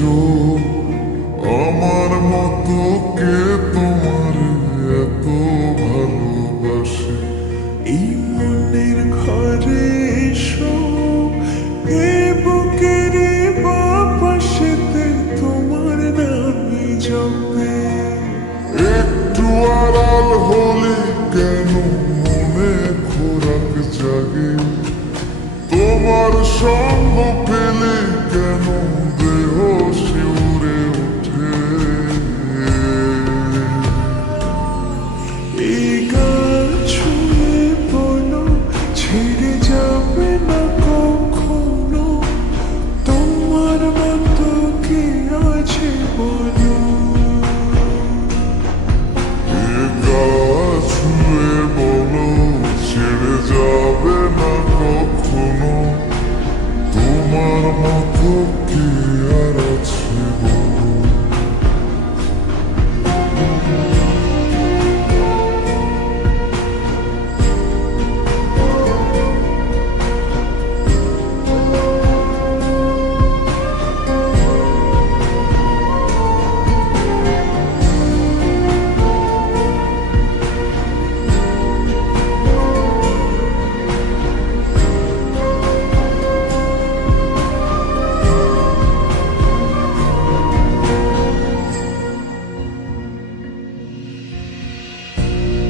খুঁজো আমার মতো কে তোমার এত ভালোবাসে। এই মনের ঘরে এসো, এ বুকের বাপাশেতে তোমার নামই জপে। একটু আড়াল হলে কেন মনে খোরাক জাগে, তোমার সঙ্গ পেলে কেন দেহ শিউরে ওঠে। এই গান ছুঁয়ে বলো ছেড়ে যাবে না কখনো, তোমার মতো কে আছে বলো। এ গা ছুঁয়ে বলো ছেড়ে যাবে না কখনো, তোমার মতো কে আর আছে বলো।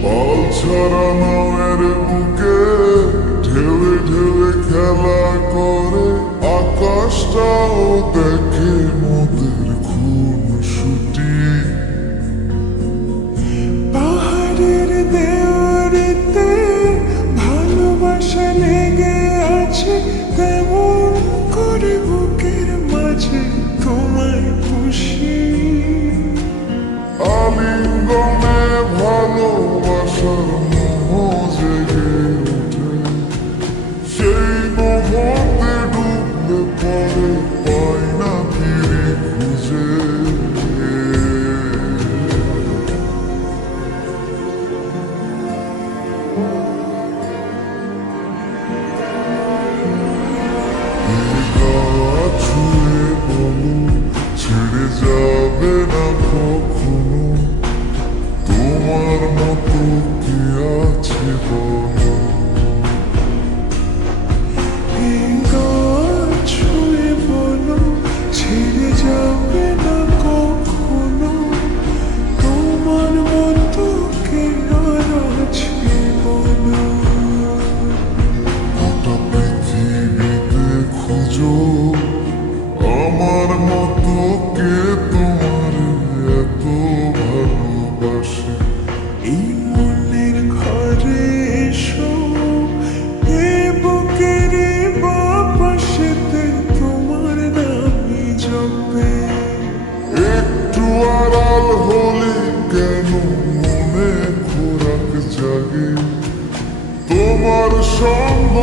পাল ছাড়া নামের বুকে ঢেউে ঢেউে খেলা করে, আকাশটাও দেখে মোদের খুন ছুটি। পাহাড়ের দেওয়ারিতে ভালোবাসা লেগে আছে, তেমন করে বুকের মাঝে তোমায় খুশি। আলিঙ্গনে ভালোবাসার মোহ জেগে ওঠে, সেই মোহতে ডুবলে পরে পাই না ফিরে খুঁজে। ছুঁয়ে বলো ছেড়ে যাবে না কখনো, তোমার মতো কে আছে বলো। এই গান ছুঁয়ে বলো ছেড়ে যাবে না কখনো, তোমার মতো কে আর আছে বলো। গোটা পৃথিবীতে খুঁজো আমার মতো কে তোমার এত ভালোবাসে। এই মনের ঘরে এসো, এ বুকের বাপাশেতে তোমার নামই জপে। একটু আড়াল হলে কেন মনে খোরাক জাগে, তোমার সঙ্গ